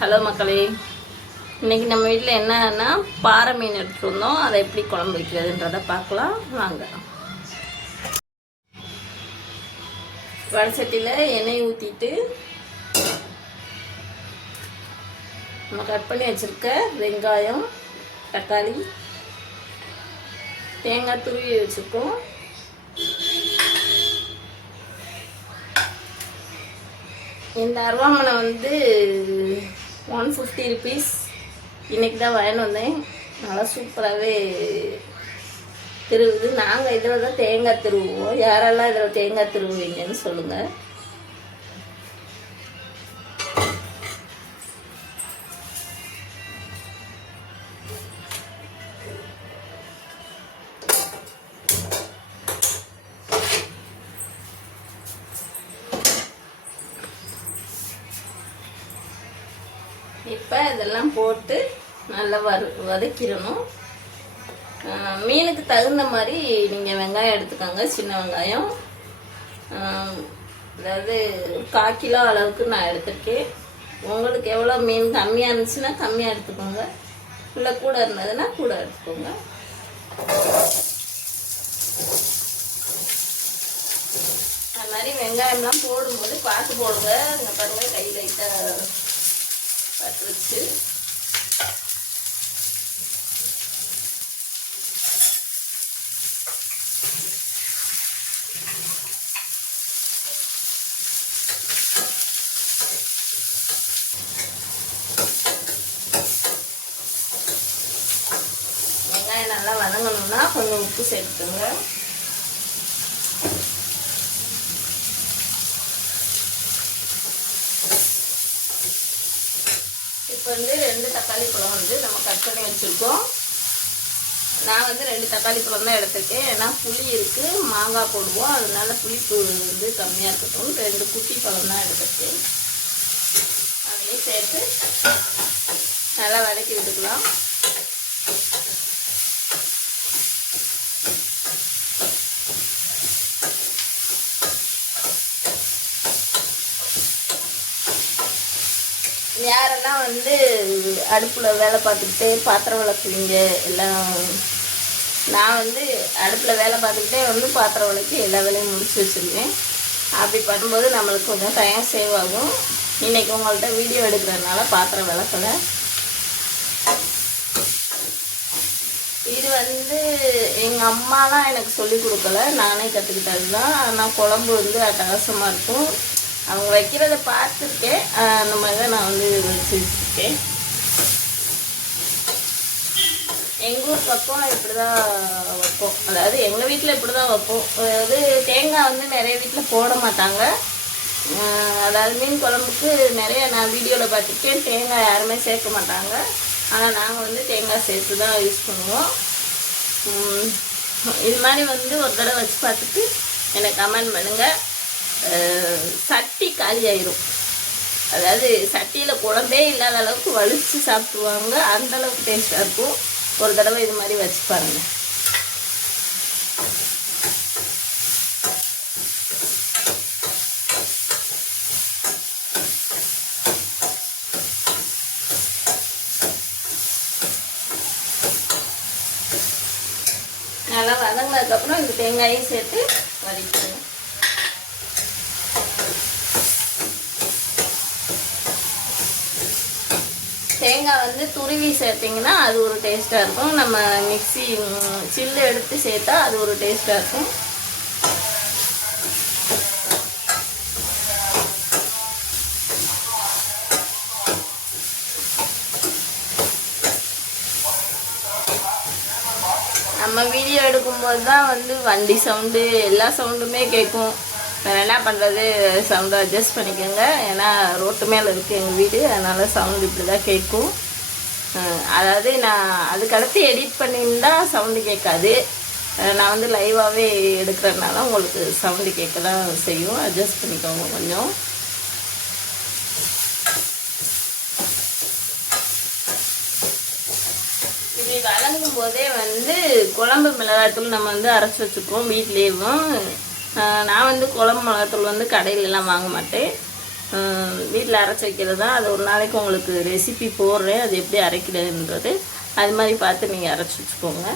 Hello மக்களே, இன்றைக்கி நம்ம வீட்டில் என்னன்னா பாறை மீன் எடுத்துகிட்டு வந்தோம். அதை எப்படி குழம்பு வைக்கிறதுன்றதை பார்க்கலாம் வாங்க. வடசட்டியில் எண்ணெய் ஊற்றிட்டு நம்ம கட் பண்ணி வச்சுருக்க வெங்காயம், தக்காளி, தேங்காய் துருவி வச்சுருக்கோம். இந்த அருவாமனை வந்து 150 rupees. இன்றைக்கி தான் வாங்கிட்டு வந்தேன். நல்லா சூப்பராகவே திருவுது. நாங்கள் இதில் தான் தேங்காய் திருவுவோம். யாரெல்லாம் இதில் தேங்காய் திருவுவீங்கன்னு சொல்லுங்கள். இப்போ இதெல்லாம் போட்டு நல்லா வதக்கிடணும். மீனுக்கு தகுந்த மாதிரி நீங்கள் வெங்காயம் எடுத்துக்கோங்க. சின்ன வெங்காயம் அதாவது 1/4 கிலோ அளவுக்கு நான் எடுத்துருக்கேன். உங்களுக்கு எவ்வளோ மீன் கம்மியாக இருந்துச்சுன்னா கம்மியாக எடுத்துக்கோங்க, இல்லை கூட இருந்ததுன்னா கூட எடுத்துக்கோங்க. அது மாதிரி வெங்காயம்லாம் போடும்போது பார்த்து போடுங்க. இங்கே பாருங்கள், கை லைட்டாக பட்டுருச்சு. வெங்காயம் நல்லா வதங்கணும்னா கொஞ்சம் உப்பு சேர்த்துங்க. இப்போ வந்து 2 தக்காளி பழம் வந்து நம்ம கட் பண்ணி வச்சுருக்கோம். நான் வந்து 2 தக்காளி பழம் தான் எடுத்துருக்கேன். ஏன்னா புளி இருக்குது, மாங்காய் போடுவோம், அதனால புளிப்பு வந்து கம்மியாக இருக்கட்டும். 2 குட்டி பழம் தான் எடுத்துருக்கேன். அதையும் சேர்த்து நல்லா வதக்கி விட்டுக்கலாம். யாரெல்லாம் வந்து அடுப்பில் வேலை பார்த்துக்கிட்டே பாத்திரம் விளக்குவீங்க எல்லாம், நான் வந்து அடுப்பில் வேலை பார்த்துக்கிட்டே வந்து பாத்திரம் விளக்கி எல்லா வேலையும் முடிச்சு வச்சுருக்கேன். அப்படி பண்ணும்போது நம்மளுக்கு கொஞ்சம் டைம் சேவ் ஆகும். இன்றைக்கி உங்கள்கிட்ட வீடியோ எடுக்கிறதுனால பாத்திரம் விளக்கலை. இது வந்து எங்கள் அம்மாலாம் எனக்கு சொல்லி கொடுக்கல, நானே கற்றுக்கிட்டது தான். ஆனால் குழம்பு வந்து அட்டகாசமாக இருக்கும். அவங்க வைக்கிறத பார்த்துருக்கேன், அந்த மாதிரி தான் நான் வந்து வச்சுருக்கேன். எங்கள் ஊர் பக்கம் இப்படி தான் வைப்போம். அதாவது எங்கள் வீட்டில் இப்படி தான் வைப்போம். அதாவது தேங்காய் வந்து நிறைய வீட்டில் போட மாட்டாங்க. அதாவது மீன் குழம்புக்கு நிறைய நான் வீடியோவில் பார்த்துருக்கேன், தேங்காய் யாருமே சேர்க்க மாட்டாங்க. ஆனால் நாங்கள் வந்து தேங்காய் சேர்த்து தான் யூஸ் பண்ணுவோம். இது மாதிரி வந்து ஒரு தடவை வச்சு பார்த்துட்டு எனக்கு கமெண்ட் பண்ணுங்கள். சட்டி காலி ஆயிரும். அதாவது சட்டியில் குழம்பே இல்லாத அளவுக்கு வலிச்சு சாப்பிடுவாங்க, அந்த அளவுக்கு டேஸ்டாக இருக்கும். ஒரு தடவை இது மாதிரி வச்சு பாருங்க. நல்லா வதங்கினதுக்கப்புறம் இந்த தேங்காயும் சேர்த்து வதக்கிடுங்க. தேங்காய் வந்து துருவி சேர்த்திங்கன்னா அது ஒரு டேஸ்ட்டாக இருக்கும். நம்ம மிக்ஸி சில்லு எடுத்து சேர்த்தா அது ஒரு டேஸ்ட்டாக இருக்கும். நம்ம வீடியோ எடுக்கும்போது தான் வந்து வண்டி சவுண்டு எல்லா சவுண்டுமே கேட்கும். வேறு என்ன பண்ணுறது, சவுண்டை அட்ஜஸ்ட் பண்ணிக்கோங்க. ஏன்னா ரோட்டு மேலே இருக்குது எங்கள் வீடு, அதனால் சவுண்டு இப்படி தான் கேட்கும். அதாவது நான் அதுக்கடுத்து எடிட் பண்ணியிருந்தா சவுண்டு கேட்காது. நான் வந்து லைவாகவே எடுக்கிறதுனால உங்களுக்கு சவுண்டு கேட்க தான் செய்யும். அட்ஜஸ்ட் பண்ணிக்கோங்க கொஞ்சம். இப்படி வதங்கும் போதே வந்து குழம்பு மிளகாய்த்தூள் நம்ம வந்து அரைச்சி வச்சுக்குவோம் வீட்லேயும். நான் வந்து குழம்பு மிளகாத்தூள் வந்து கடையிலலாம் வாங்க மாட்டேன். வீட்டில் அரைச்சி வைக்கிறது தான். அது ஒரு நாளைக்கு உங்களுக்கு ரெசிபி போடுறேன், அது எப்படி அரைக்கிறதுன்றது. அது மாதிரி பார்த்து நீங்கள் அரைச்சி வச்சுக்கோங்க.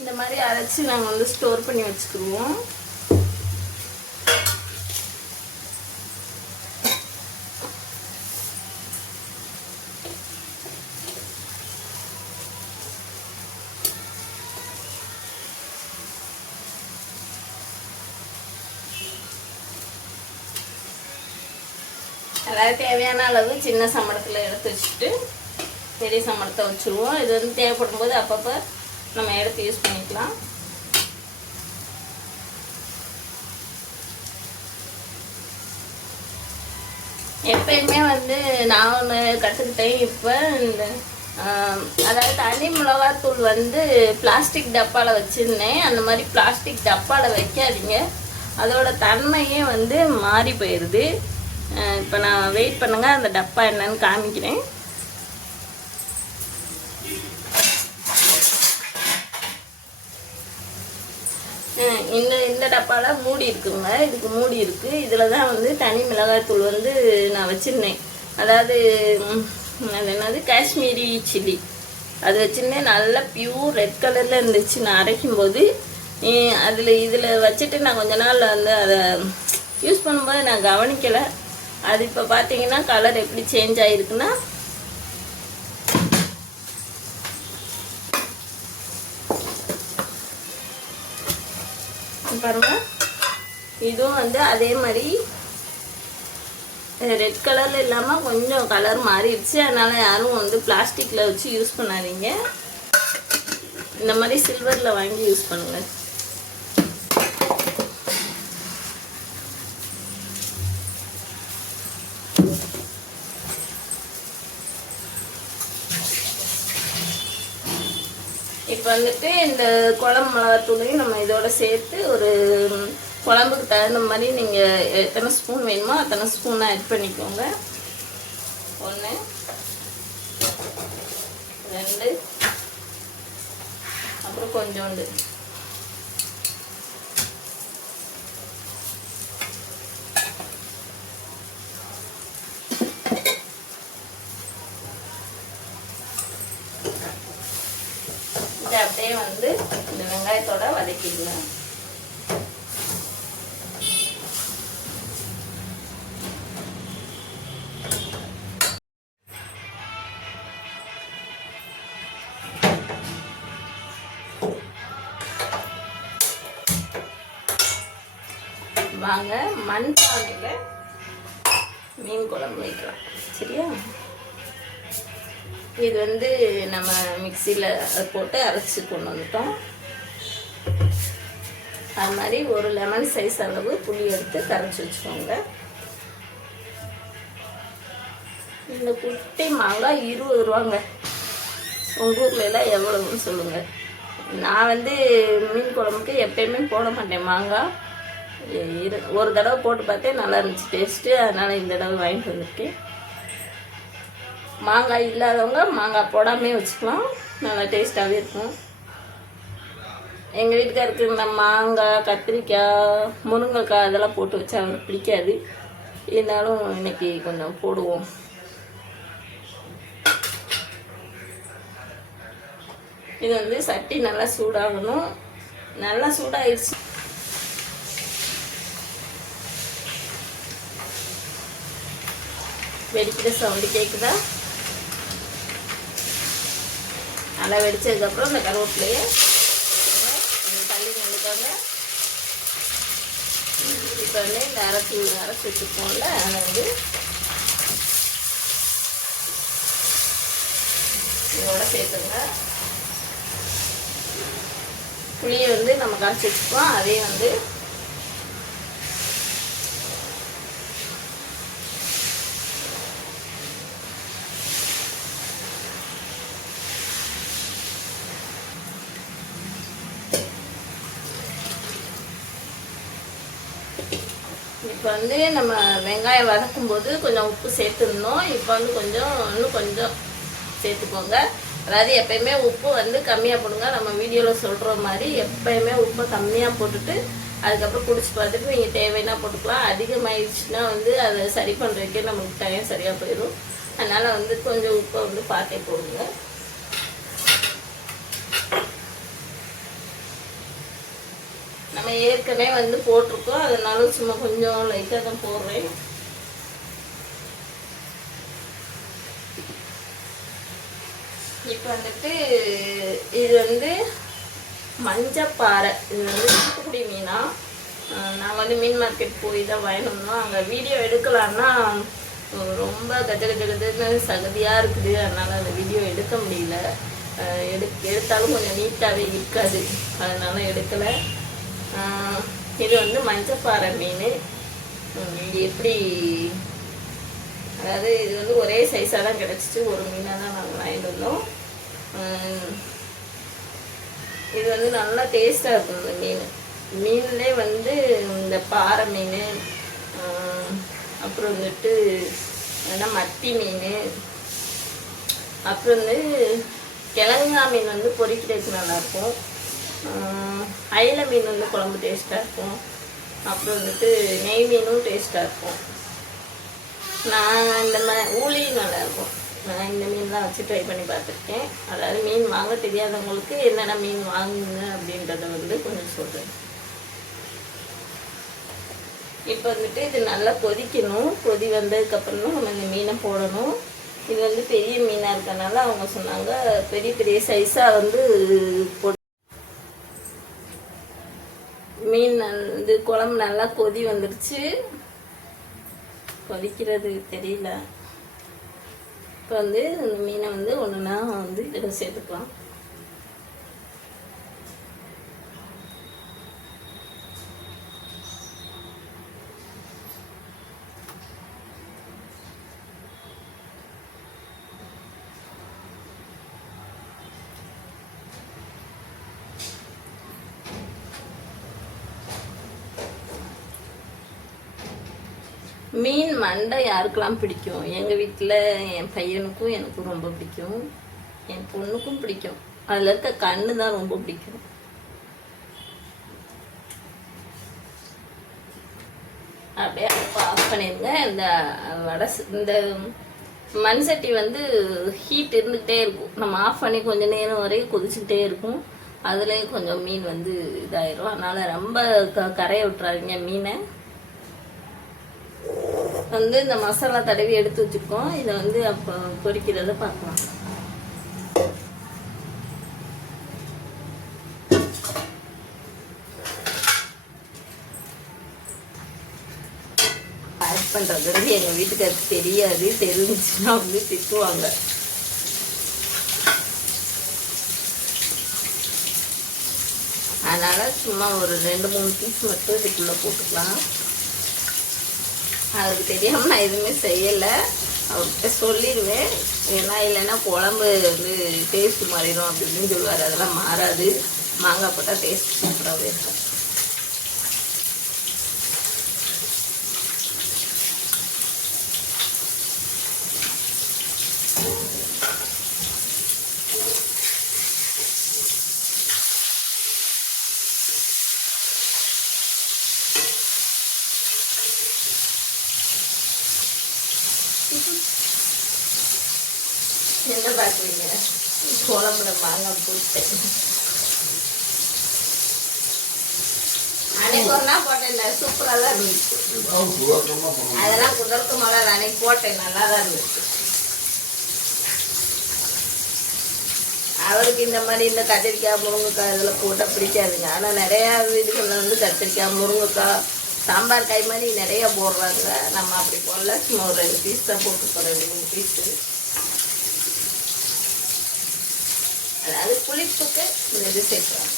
இந்த மாதிரி அரைச்சி நாங்கள் வந்து ஸ்டோர் பண்ணி வச்சுக்கிடுவோம். அதாவது தேவையான அளவு சின்ன சம்பளத்தில் எடுத்து வச்சுட்டு பெரிய சம்பளத்தை வச்சுருவோம். இது வந்து தேவைப்படும் போது அப்பப்போ நம்ம எடுத்து யூஸ் பண்ணிக்கலாம். எப்பயுமே வந்து நான் ஒன்று கற்றுக்கிட்டேன். இப்போ இந்த அதாவது தனி மிளகாத்தூள் வந்து பிளாஸ்டிக் டப்பாவில் வச்சுருந்தேன். அந்த மாதிரி பிளாஸ்டிக் டப்பாவில் வைக்காதீங்க, அதோட தன்மையே வந்து மாறி போயிடுது. இப்போ நான் வெயிட் பண்ணுங்க, அந்த டப்பா என்னன்னு காமிக்கிறேன். இந்த டப்பாவில் மூடி இருக்குங்க, இதுக்கு மூடி இருக்குது. இதில் தான் வந்து தனி மிளகாய்த்தூள் வந்து நான் வச்சுருந்தேன். அதாவது அது என்னது காஷ்மீரி சில்லி அது வச்சுருந்தேன். நல்லா பியூர் ரெட் கலரில் இருந்துச்சு. நான் அரைக்கும்போது இதில் வச்சுட்டு நான் கொஞ்ச நாள் வந்து அதை யூஸ் பண்ணும்போது நான் கவனிக்கலை. அது இப்போ பார்த்தீங்கன்னா கலர் எப்படி சேஞ்ச் ஆகிருக்குன்னா, பாருங்க, இதுவும் வந்து அதே மாதிரி ரெட் கலரில் இல்லாமல் கொஞ்சம் கலர் மாறிடுச்சு. அதனால் யாரும் வந்து பிளாஸ்டிக்கில் வச்சு யூஸ் பண்ணாதீங்க. இந்த மாதிரி சில்வரில் வாங்கி யூஸ் பண்ணுங்கள். இப்போ வந்துட்டு இந்த குழம்பு மிளகாத்தூளையும் நம்ம இதோட சேர்த்து ஒரு குழம்புக்கு தகுந்த மாதிரி நீங்கள் எத்தனை ஸ்பூன் வேணுமோ அத்தனை ஸ்பூனாக ஆட் பண்ணிக்கோங்க. 1 2 அப்புறம் கொஞ்சோண்டு. அப்படியே வந்து இந்த வெங்காயத்தோட வதக்கிடலாம். வாங்க மண் பானையில் மீன் குழம்பு வைக்கலாம். சரியா? இது வந்து நம்ம மிக்சியில் போட்டு அரைச்சி கொண்டு வந்துட்டோம். அது மாதிரி ஒரு லெமன் சைஸ் அளவு புளி எடுத்து கரைச்சி வச்சுக்கோங்க. இந்த குட்டி மாங்காய் 20 ரூபாங்க. உங்கள் ஊரில் எல்லாம் எவ்வளவுன்னு சொல்லுங்கள். நான் வந்து மீன் குழம்புக்கு எப்பயுமே போட மாட்டேன் மாங்காய். ஒரு தடவை போட்டு பார்த்தேன், நல்லா இருந்துச்சு டேஸ்ட்டு. அதனால் இந்த தடவை வாங்கிட்டு வந்திருக்கேன். மாங்காய் இல்லாதவங்க மாங்காய் போடாமே வச்சுக்கலாம், நல்லா டேஸ்ட்டாகவே இருக்கும். எங்கள் வீட்டுக்காருக்கு இந்த மாங்காய், கத்திரிக்காய், முருங்கைக்காய் அதெல்லாம் போட்டு வச்சா அவருக்கு பிடிக்காது. இருந்தாலும் இன்னைக்கு கொஞ்சம் போடுவோம். இது வந்து சட்டி நல்லா சூடாகணும். நல்லா சூடாகிடுச்சு. வெடிக்கிற சவுண்டு கேட்குதா? நல்லா வெடிச்சதுக்கப்புறம் இந்த கருவேப்பிலையை தள்ளி நின்றுக்காங்க. இப்போ வந்து இந்த அரைச்சி வச்சுருக்கோம்ல, அதை வந்து இதோட சேர்த்துங்க. புளியை வந்து நம்ம கரைச்சி வச்சுப்போம், அதே வந்து இப்போ வந்து நம்ம வெங்காயம் வதக்கும் போது கொஞ்சம் உப்பு சேர்த்துருந்தோம். இப்போ வந்து இன்னும் கொஞ்சம் சேர்த்துக்கோங்க. அதாவது எப்பயுமே உப்பு வந்து கம்மியாக போடுங்க. நம்ம வீடியோவில் சொல்கிற மாதிரி எப்பயுமே உப்பை கம்மியாக போட்டுட்டு அதுக்கப்புறம் குடிச்சு பார்த்துட்டு நீங்கள் தேவைன்னா போட்டுக்கலாம். அதிகமாகிடுச்சுன்னா வந்து அதை சரி பண்ணுறதுக்கே நமக்கு டைம் சரியாக போயிடும். அதனால் வந்து கொஞ்சம் உப்பை வந்து பார்த்தே போடுங்க. நம்ம ஏற்கனவே வந்து போட்டிருக்கோம், அதனால சும்மா கொஞ்சம் லைட்டாக தான் போடுறேன். இப்போ வந்துட்டு இது வந்து மஞ்சப்பாறை. இது வந்து தூத்துக்குடி மீனா. நாங்கள் வந்து மீன் மார்க்கெட் போய் தான் வாங்கினோம்னா அங்கே வீடியோ எடுக்கலான்னா ரொம்ப கஜகஜகன்னு சகதியாக இருக்குது. அதனால் அந்த வீடியோ எடுக்க முடியல. எடுத்தாலும் கொஞ்சம் நீட்டாகவே இருக்காது, அதனால எடுக்கலை. இது வந்து மஞ்சப்பாறை மீன். இது எப்படி, அதாவது இது வந்து ஒரே சைஸாக தான் கிடச்சிச்சு. ஒரு மீனாக தான் நாங்கள் வாங்கிட்டு வந்தோம். இது வந்து நல்லா டேஸ்ட்டாக இருக்கும். இந்த மீன்லே வந்து இந்த பாறை மீன், அப்புறம் வந்துட்டு என்ன மத்தி மீன், அப்புறம் வந்து கிழங்கா மீன் வந்து பொரிக்கிறதுக்கு நல்லாயிருக்கும். அயில மீன் வந்து குழம்பு டேஸ்ட்டாக இருக்கும். அப்புறம் வந்துட்டு நெய் மீனும் டேஸ்ட்டாக இருக்கும். நான் இந்த ஊளியும் நல்லாயிருக்கும். நான் இந்த மீன்லாம் வச்சு ட்ரை பண்ணி பார்த்துருக்கேன். அதாவது மீன் வாங்க தெரியாதவங்களுக்கு என்னென்ன மீன் வாங்குங்க அப்படின்றத வந்து கொஞ்சம் சொல்கிறேன். இப்போ வந்துட்டு இது நல்லா கொதிக்கணும். கொதி வந்ததுக்கப்புறம் தான் நம்ம இந்த மீனை போடணும். இது வந்து பெரிய மீனாக இருக்கனால அவங்க சொன்னாங்க பெரிய பெரிய சைஸாக வந்து மீன் வந்து குழம்பு நல்லா கொதி வந்துருச்சு. கொதிக்கிறது தெரியல. இப்போ வந்து இந்த மீனை வந்து ஒன்றுனா வந்து இதில் சேர்த்துக்கலாம். மீன் மண்டை யாருக்கெல்லாம் பிடிக்கும்? எங்கள் வீட்டில் என் பையனுக்கும் எனக்கும் ரொம்ப பிடிக்கும். என் பொண்ணுக்கும் பிடிக்கும். அதில் இருக்க கண்ணு தான் ரொம்ப பிடிக்கும். அப்படியே ஆஃப் பண்ணிடுங்க. இந்த இந்த மண் சட்டி வந்து ஹீட் இருந்துகிட்டே இருக்கும். நம்ம ஆஃப் பண்ணி கொஞ்சம் நேரம் வரையும் கொதிச்சுக்கிட்டே இருக்கும். அதுலேயும் கொஞ்சம் மீன் வந்து இதாயிரும். அதனால் ரொம்ப கரையை விட்டுறாதீங்க மீனை. வந்து இந்த மசாலா தடவி எடுத்து வச்சுருக்கோம். இதை வந்து அப்போ பொரிக்கிறத பார்க்கலாம். ஆட் பண்ணுறது வந்து எங்கள் வீட்டுக்காருக்கு தெரியாது. தெரிஞ்சுன்னா வந்து திட்டுவாங்க. அதனால் சும்மா ஒரு 2-3 பீஸ் மட்டும் இதுக்குள்ளே போட்டுக்கலாம். அதுக்கு தெரியாமல் நான் எதுவுமே செய்யலை. அவர்கிட்ட சொல்லிடுவேன். ஏன்னா இல்லைன்னா குழம்பு வந்து டேஸ்ட் மாறிடும் அப்படின்னு சொல்லுவார். அதெல்லாம் மாறாது. மாங்காய் போட்டால் டேஸ்ட் சூப்பராகவே இருக்கும். என்ன பார்க்குறீங்க? குழம்புல மாங்காய் போட்டேன். அன்னைக்கு ஒரு நாள் போட்டேன், சூப்பராக தான் இருந்துச்சு. அதெல்லாம் குதர்க்கமாக அன்னைக்கு போட்டேன், நல்லா தான் இருந்துச்சு. அவருக்கு இந்த மாதிரி இந்த கத்திரிக்காய் முருங்கைக்காய் இதெல்லாம் போட்டால் பிடிக்காதுங்க. ஆனால் நிறையா வீடுகளில் வந்து கத்திரிக்காய் முருங்கைக்காய் சாம்பார் காய் மாதிரி நிறையா போடுறாங்க. நம்ம அப்படி போடல. சும்மா ஒரு 2 பீஸ் தான் போட்டுருக்கோம். 2-3 பீஸு. அதாவது புளிப்புக்கு இந்த இது சேர்க்கலாம்.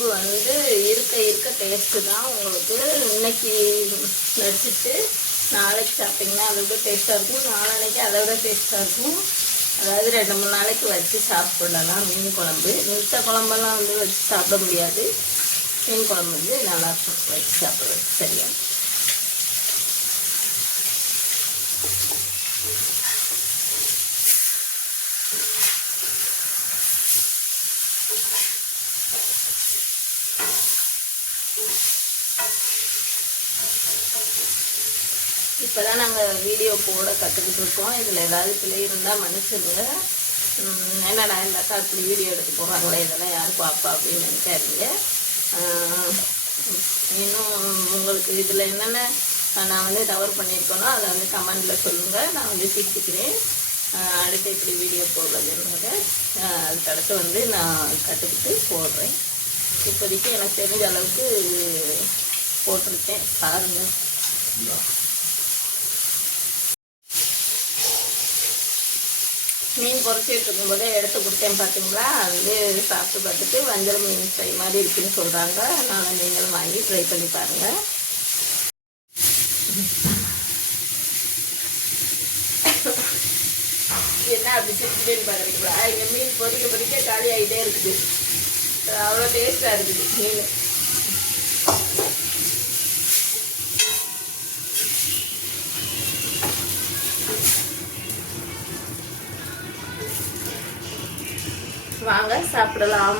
குழம்பு வந்து இருக்க இருக்க டேஸ்ட்டு தான் உங்களுக்கு. இன்னைக்கு வச்சுட்டு நாளைக்கு சாப்பிட்டிங்கன்னா அதை விட டேஸ்ட்டாக இருக்கும், நாளைக்கு அதை விட டேஸ்ட்டாக இருக்கும். அதாவது 2-3 நாளைக்கு வச்சு சாப்பிடலாம். மீன் குழம்பு மித்த குழம்பெல்லாம் வந்து வச்சு சாப்பிட முடியாது. மீன் குழம்பு வந்து நல்லாயிருக்கும் வச்சு சாப்பிட்றது. சரியா? இப்போ தான் நாங்கள் வீடியோ போட கற்றுக்கிட்டு இருக்கோம். இதில் ஏதாவது பிள்ளை இருந்தால் மன்னிச்சிருங்க. என்னடா இந்த அக்கா இப்படி வீடியோ எடுத்து போகிறாங்களே, இதெல்லாம் யார் பாப்பா அப்படின்னு நினைக்காதீங்க. இன்னும் உங்களுக்கு இதில் என்னென்ன நான் வந்து தவறு பண்ணியிருக்கேனோ அதை வந்து கமெண்டில் சொல்லுங்கள். நான் வந்து திருத்திக்கிறேன். அடுத்து இப்படி வீடியோ போடுறதுன்றத அதுக்கடுத்து வந்து நான் கற்றுக்கிட்டு போடுறேன். இப்போதைக்கு எனக்கு தெரிஞ்ச அளவுக்கு போட்டிருக்கேன், பாருங்கள். மீன் பொறிச்சிட்டு இருக்கும்போதே எடுத்து கொடுத்தேன் பார்த்தீங்களா. வந்து சாப்பிட்டு பார்த்துட்டு வஞ்சரம் மீன் ஃப்ரை மாதிரி இருக்குன்னு சொல்கிறாங்க. அதனால் நீங்களும் வாங்கி ட்ரை பண்ணி பாருங்கள். என்ன அப்படி சிரிச்சுட்டேன்னு பார்க்குறீங்களா? இங்கே மீன் பொறிக்க பொறிக்க காலி ஆகிட்டே இருக்குது. அவ்வளோ டேஸ்ட்டாக இருக்குது மீன். வாங்க சாப்பிடலாம்.